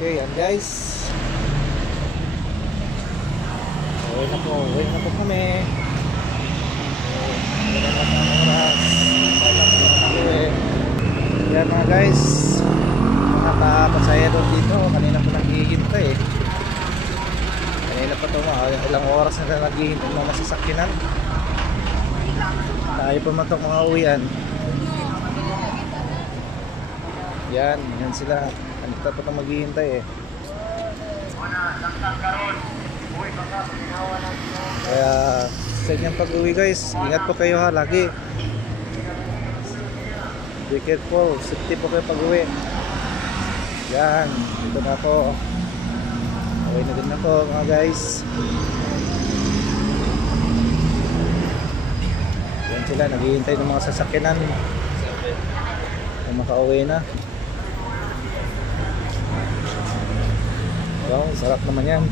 Okay, yan guys. Uwi na po kami. Wala na ang oras. Yan mga guys. Mga pasahero dito. Kanina po naghihintay eh. Kanina pa ito ilang oras na naghihintay ng mga sasakyanan. Tayo pa man itong mga uwian. Yan sila. Kanina pa itong maghihintay eh. Kaya sa inyong pag-uwi guys, ingat po kayo ha lagi. Be careful, safety po kayo pag-uwi. Yan, dito na po. Okay na din na po mga guys. Yan sila, naghihintay ng mga sasakyanan na makauwi na. Wow, sarap naman yan.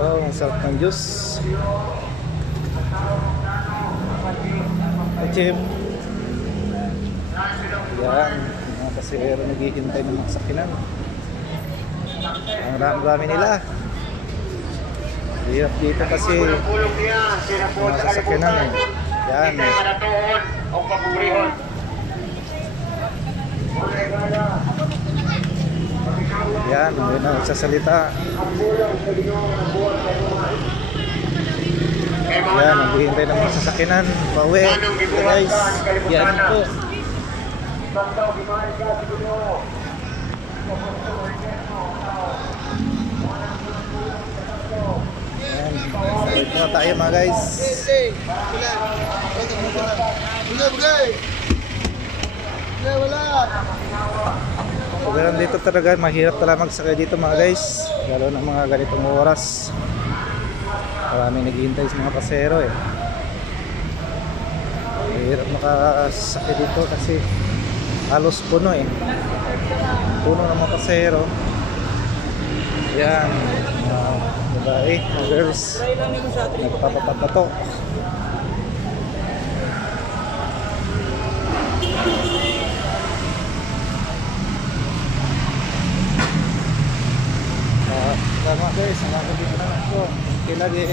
Wow, ang sarap ng juice. Chip. Yan, mga pasahero naghihintay ng mga sakinan. Ang rami nila. Hirap dito kasi mga sasakyanan eh. Yan. Yan, hindi na nagsasalita. Yan, naghihintay ng mga sasakyanan. Pauwi. Guys, yan po. Wait na tayo mga guys. Pagkaran dito talaga mahirap talaga magsakay dito mga guys, lalo na mga ganitong oras. Maraming naghihintay sa mga pasero eh. Mahirap makasakay dito kasi halos puno eh. Puno ng mga pasero. Yan, babae, mga girls, nagpapapato. Tama guys, nakakabit na ako. Okay lagi.